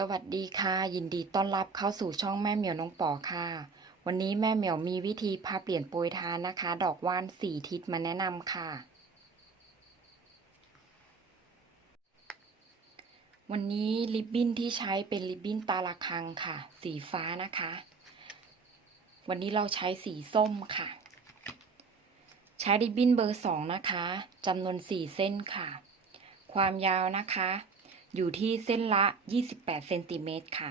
สวัสดีค่ะ ยินดีต้อนรับเข้าสู่ช่องแม่เหมียวน้องป๋อค่ะ วันนี้แม่เหมียวมีวิธีพับเหรียญโปรยทานนะคะ ดอกว่านสี่ทิศมาแนะนำค่ะ วันนี้ริบบิ้นที่ใช้เป็นริบบิ้นตาละคังค่ะ สีฟ้านะคะ วันนี้เราใช้สีส้มค่ะ ใช้ริบบิ้นเบอร์สองนะคะจำนวนสี่เส้นค่ะ ความยาวนะคะ อยู่ที่เส้นละ 28เซนติเมตรค่ะ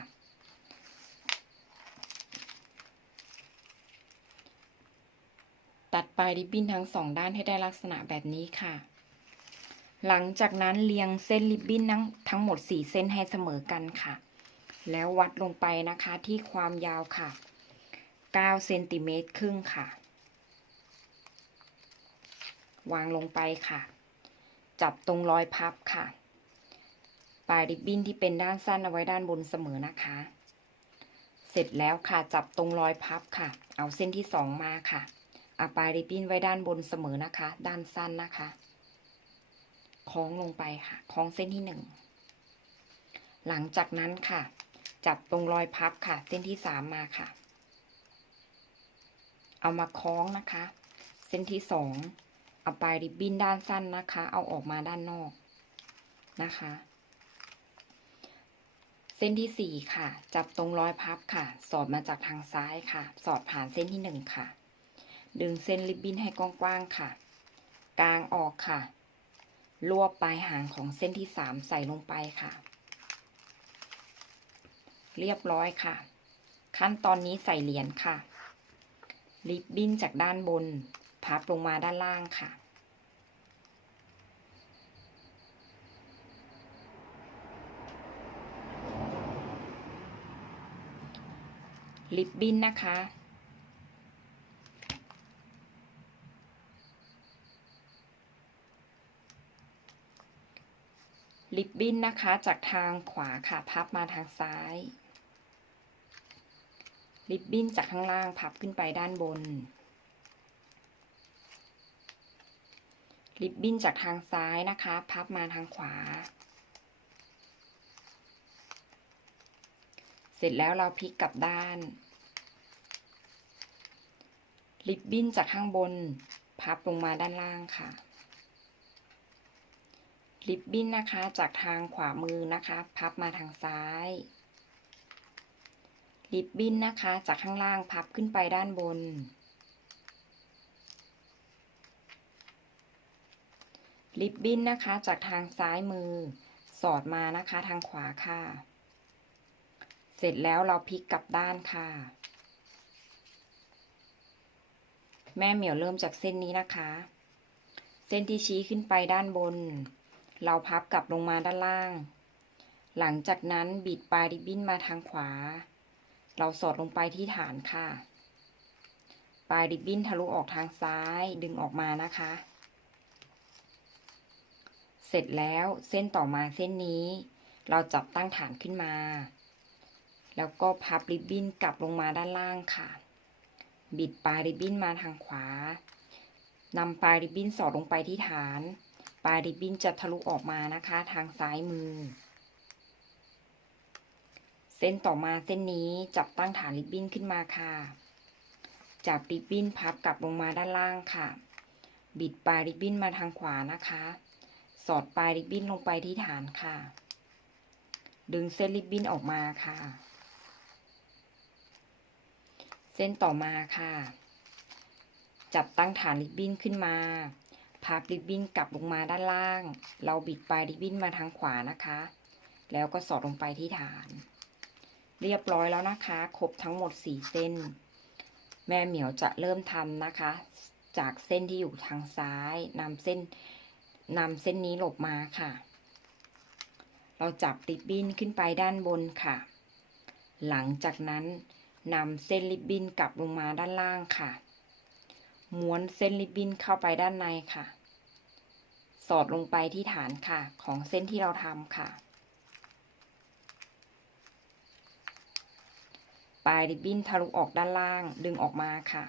ตัดปลายริบบิ้นทั้งสองด้านให้ได้ลักษณะแบบนี้ค่ะ หลังจากนั้นเรียงเส้นริบบิ้นทั้งทั้งหมด 4 เส้นให้เสมอกันค่ะ แล้ววัดลงไปนะคะที่ความยาวค่ะ9เซนติเมตรครึ่งค่ะ วางลงไปค่ะ จับตรงรอยพับค่ะ ปลายริบบิ้นที่เป็นด้านสั้นเอาไว้ด้านบนเสมอนะคะ เสร็จแล้วค่ะจับตรงรอยพับค่ะ เอาเส้นที่สองมาค่ะเอาปลายริบบิ้นไว้ด้านบนเสมอนะคะ ด้านสั้นนะคะคล้องลงไปค่ะคล้องเส้นที่หนึ่งหลังจากนั้นค่ะ จับตรงรอยพับค่ะ เส้นที่สามมาค่ะ เอามาคล้องนะคะ เส้นที่สองเอาปลายริบบิ้นด้านสั้นนะคะ เอาออกมาด้านนอกนะคะ เส้นที่สี่ค่ะ จับตรงรอยพับค่ะ สอดมาจากทางซ้ายค่ะ สอดผ่านเส้นที่หนึ่งค่ะ ดึงเส้นริบบิ้นให้กว้างๆค่ะ กลางออกค่ะ รวบปลายหางของเส้นที่สามใส่ลงไปค่ะ เรียบร้อยค่ะ ขั้นตอนนี้ใส่เหรียญค่ะ ริบบิ้นจากด้านบน พับลงมาด้านล่างค่ะ ลิปบิ้นนะคะ ลิปบิ้นนะคะจากทางขวาค่ะพับมาทางซ้าย ลิปบิ้นจากข้างล่างพับขึ้นไปด้านบน ลิปบิ้นจากทางซ้ายนะคะ พับมาทางขวาเสร็จแล้วเราพลิกกลับด้าน ลิปบิ้นจากข้างบน พับลงมาด้านล่างค่ะลิปบิ้นนะคะจากทางขวามือนะคะ พับมาทางซ้ายลิปบิ้นนะคะจากข้างล่างพับขึ้นไปด้านบนลิปบิ้นนะคะจากทางซ้ายมือ สอดมานะคะทางขวาค่ะ เสร็จแล้วเราพลิกกลับด้านค่ะ แม่เหมียวเริ่มจากเส้นนี้นะคะ เส้นที่ชี้ขึ้นไปด้านบน เราพับกลับลงมาด้านล่าง หลังจากนั้นบิดปลายริบบิ้นมาทางขวา เราสอดลงไปที่ฐานค่ะ ปลายริบบิ้นทะลุออกทางซ้ายดึงออกมานะคะ เสร็จแล้วเส้นต่อมาเส้นนี้ เราจับตั้งฐานขึ้นมา แล้วก็พับริบบิ้นกลับลงมาด้านล่างค่ะ บิดปลายริบบิ้นมาทางขวานำปลายริบบิ้นสอดลงไปที่ฐาน ปลายริบบิ้นจะทะลุออกมานะคะทางซ้ายมือ เส้นต่อมาเส้นนี้จับตั้งฐานริบบิ้นขึ้นมาค่ะ จับริบบิ้นพับกลับลงมาด้านล่างค่ะ บิดปลายริบบิ้นมาทางขวานะคะ สอดปลายริบบิ้นลงไปที่ฐานค่ะ ดึงเส้นริบบิ้นออกมาค่ะ เส้นต่อมาค่ะ จับตั้งฐานริบบิ้นขึ้นมา พับริบบิ้นกลับลงมาด้านล่าง เราบิดปลายริบบิ้นมาทางขวานะคะ แล้วก็สอดลงไปที่ฐาน เรียบร้อยแล้วนะคะ ครบทั้งหมดสี่เส้น แม่เหมียวจะเริ่มทำนะคะ จากเส้นที่อยู่ทางซ้ายนำเส้นนำเส้นนี้หลบมาค่ะ เราจับริบบิ้นขึ้นไปด้านบนค่ะ หลังจากนั้น นำเส้นริบบิ้นกลับลงมาด้านล่างค่ะ ม้วนเส้นริบบิ้นเข้าไปด้านในค่ะ สอดลงไปที่ฐานค่ะ ของเส้นที่เราทำค่ะ ปลายริบบิ้นทะลุออกด้านล่างดึงออกมาค่ะ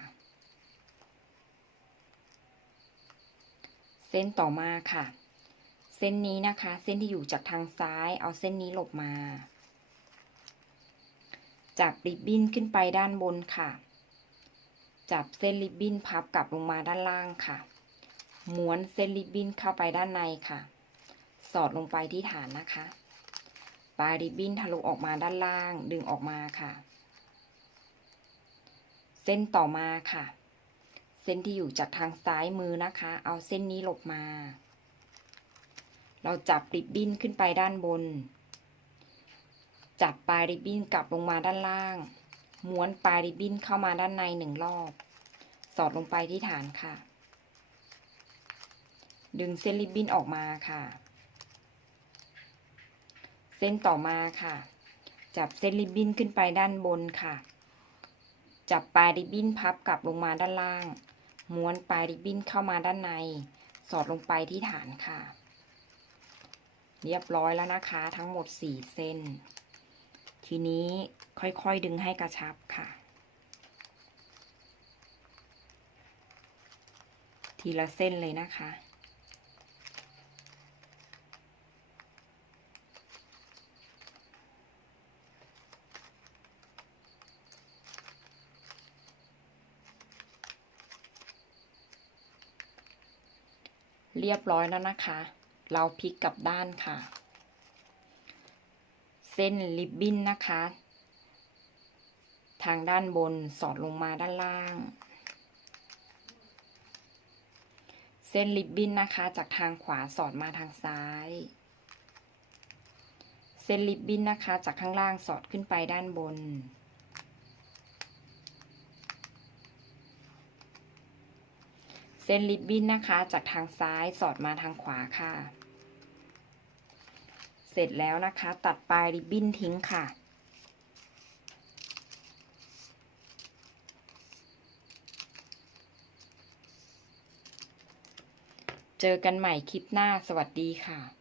เส้นต่อมาค่ะ เส้นนี้นะคะ เส้นที่อยู่จากทางซ้าย เอาเส้นนี้หลบมา จับริบบิ้นขึ้นไปด้านบนค่ะ จับเส้นริบบิ้นพับกลับลงมาด้านล่างค่ะ ม้วนเส้นริบบิ้นเข้าไปด้านในค่ะ สอดลงไปที่ฐานนะคะ ปลายริบบิ้นทะลุออกมาด้านล่าง ดึงออกมาค่ะ เส้นต่อมาค่ะ เส้นที่อยู่จากทางซ้ายมือนะคะ เอาเส้นนี้หลบมา เราจับริบบิ้นขึ้นไปด้านบน จับปลายริบบิ้นกลับลงมาด้านล่าง ม้วนปลายริบบิ้นเข้ามาด้านในหนึ่งรอบ สอดลงไปที่ฐานค่ะ ดึงเส้นริบบิ้นออกมาค่ะ เส้นต่อมาค่ะ จับเส้นริบบิ้นขึ้นไปด้านบนค่ะ จับปลายริบบิ้นพับกลับลงมาด้านล่าง ม้วนปลายริบบิ้นเข้ามาด้านใน สอดลงไปที่ฐานค่ะ เรียบร้อยแล้วนะคะ ทั้งหมดสี่เส้น ทีนี้ค่อยๆดึงให้กระชับค่ะ ทีละเส้นเลยนะคะเรียบร้อยแล้วนะคะ เราพลิกกลับด้านค่ะ ส้นริบบิ้นนะคะ ทางด้านบนสอดลงมาด้านล่าง เส้นริบบิ้นนะคะ จากทางขวาสอดมาทางซ้าย เส้นริบบิ้นนะคะ จากข้างล่างสอดขึ้นไปด้านบนเส้นริบบิ้นนะคะ จากทางซ้ายสอดมาทางขวาค่ะ สร็จแล้วนะคะ ตัดปลายริบบิ้นทิ้งค่ะ เจอกันใหม่คลิปหน้าสวัสดีค่ะ